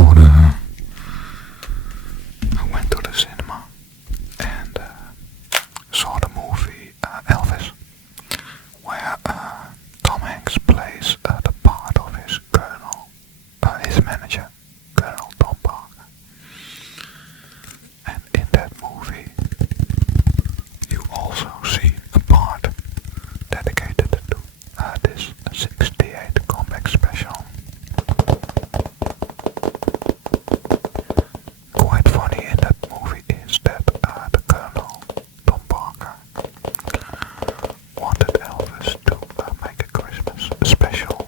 I went to the cinema and saw the movie Elvis, where Tom Hanks plays the part of his colonel, his manager, Colonel Tom Parker. And in that movie, you also see a part dedicated to this 68 comeback special. Quite funny in that movie is that the Colonel, Tom Parker, wanted Elvis to make a Christmas special,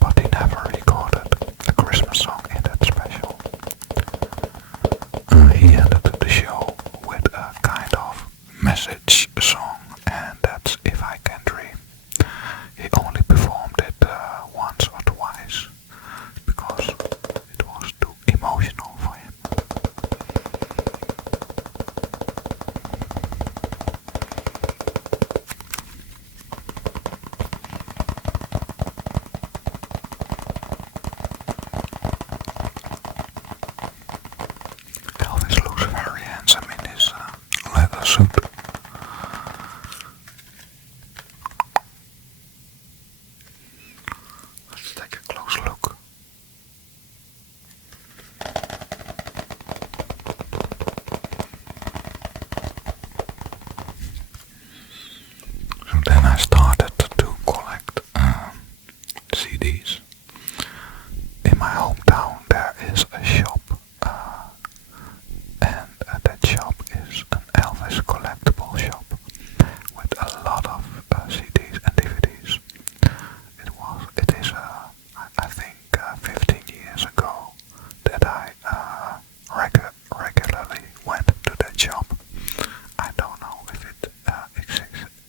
but he never recorded a Christmas song in that special. He ended the show with a kind of message song, and that's If I Can Dream. He only performed it once or twice because it was too emotional for him. Elvis looks very handsome in his leather suit. Let's take a close look. So then I started to collect CDs. In my hometown there is a shop, and that shop is an Elvis collectible shop with a lot of CDs and DVDs. It is I think 15 years ago that I regularly went to that shop. I don't know if it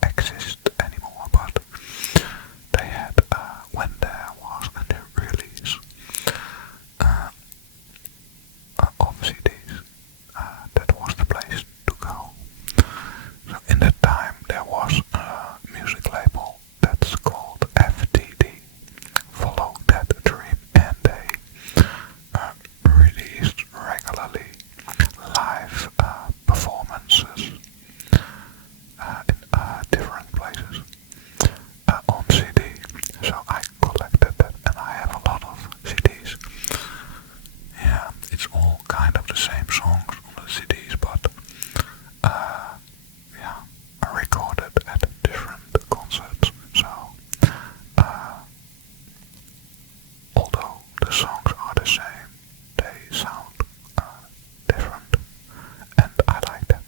exists anymore, but they had, when there was a new release of CDs, that was the place to go. So in that time there was a music label that's called FTD, Follow That Dream, and they released regularly live performances in different places on CD. So I collected that, and I have a lot of CDs. Yeah, it's all kind of the same songs on the CDs, but yeah, I recorded at different concerts. So although the songs are the same, they sound different, and I like that.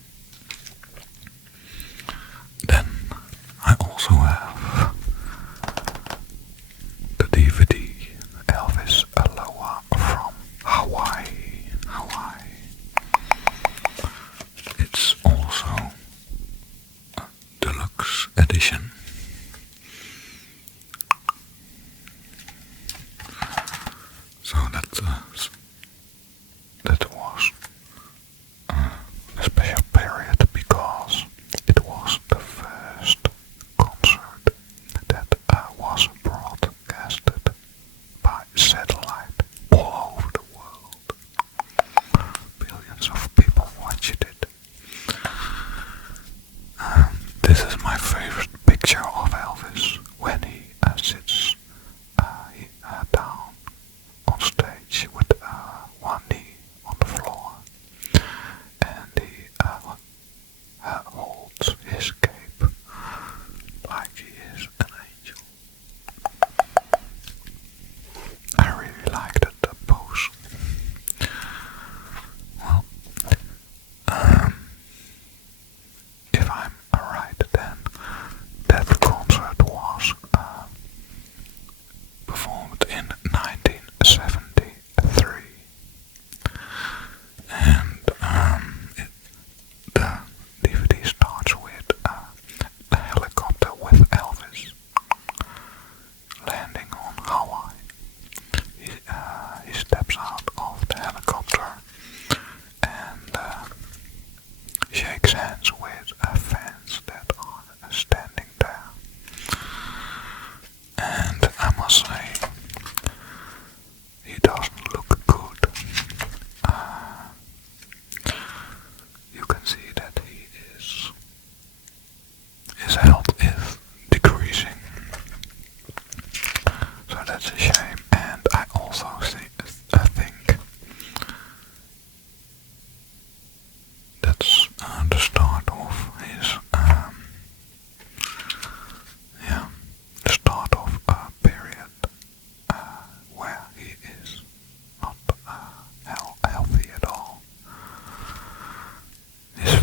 Then I also have the DVD Elvis Aloha from Hawaii. It's also a deluxe edition. So that was a special period because it was the first concert that was broadcasted by satellite all over the world. Billions of people watched it. This is my favorite picture of Elvis when he sits down on stage with one knee on the floor, and he holds his cape like he is an angel. I really liked that pose. Well, if I'm right, then that concert was performed in 1973, and the DVD starts with a helicopter with Elvis landing on Hawaii. He steps out of the helicopter and shakes hands with fans that are standing there. And I must say, he doesn't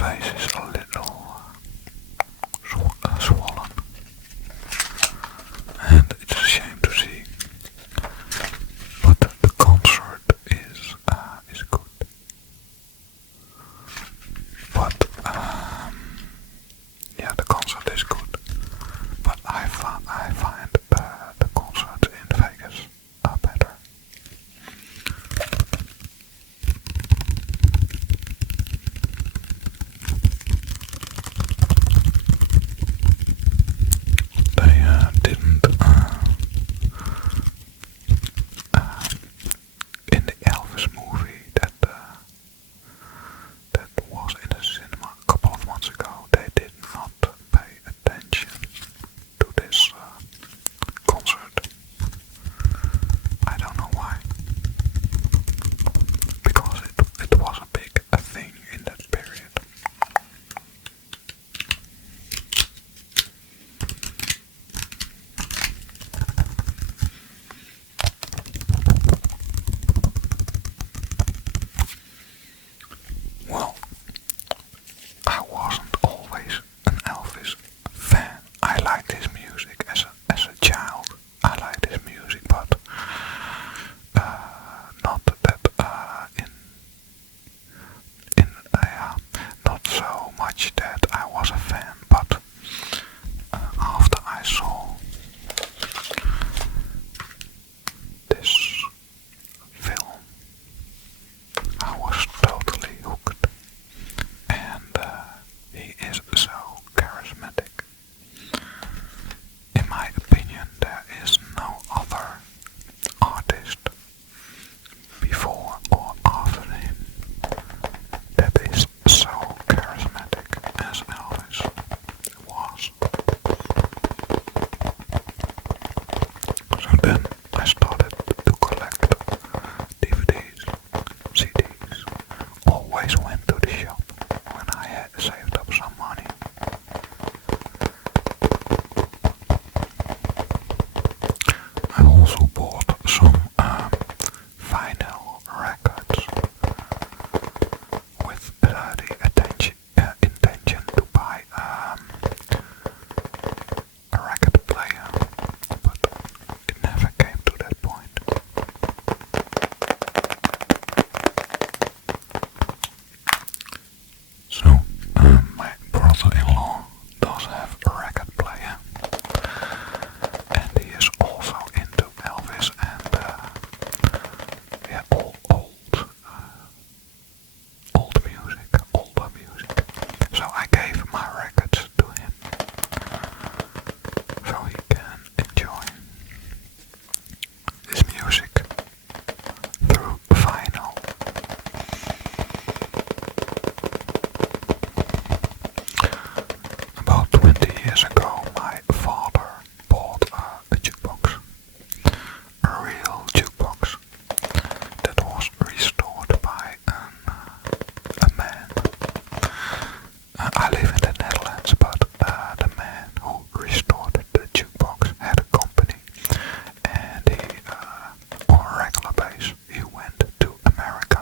face is a little swollen, and it's a shame to see. But the concert is good. But yeah, the concert is good. But I find the concerts in Vegas are better. They didn't in the Elvis movie that was in the cinema a couple of months ago. They did not pay attention to this concert. I don't know why. Because it was a big thing in that period. Well, I wasn't always an Elvis fan. I liked his music as a child. I liked his music, but not that not so much that I was a fan. But after I saw this film, I was totally hooked, and he is so charismatic. In my opinion, there is no other artist before or after him that is so charismatic as Elvis was. So then I started to collect DVDs, CDs, always went to the shop when I had saved up some money. I also bought some vinyl records with the intention to buy a record player, but it never came to that point. So, my brother-in-law does have a record player, and he is also into Elvis and older music. So I gave my records to him, so he can enjoy his music through vinyl. About 20 years ago, my father bought a jukebox, a real jukebox that was restored by a man. I live in the Netherlands, but the man who restored the jukebox had a company, and he, on a regular basis, he went to America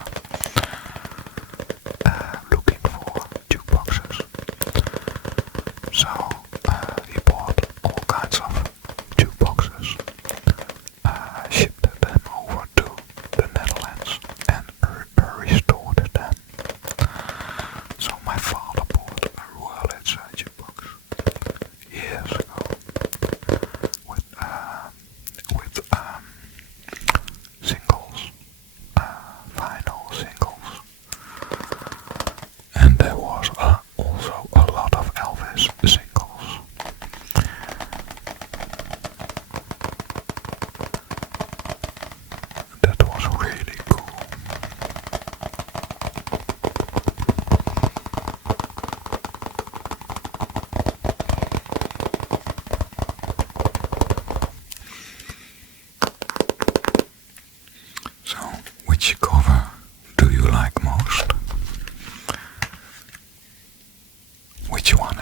looking for jukeboxes. So he bought all kinds of jukeboxes, shipped them over to the Netherlands, and restored them. So my father bought a Royalets jukebox years ago with singles, vinyl singles, and there was also a lot of Elvis singles. That was really cool. So, which cover do you like most? Which one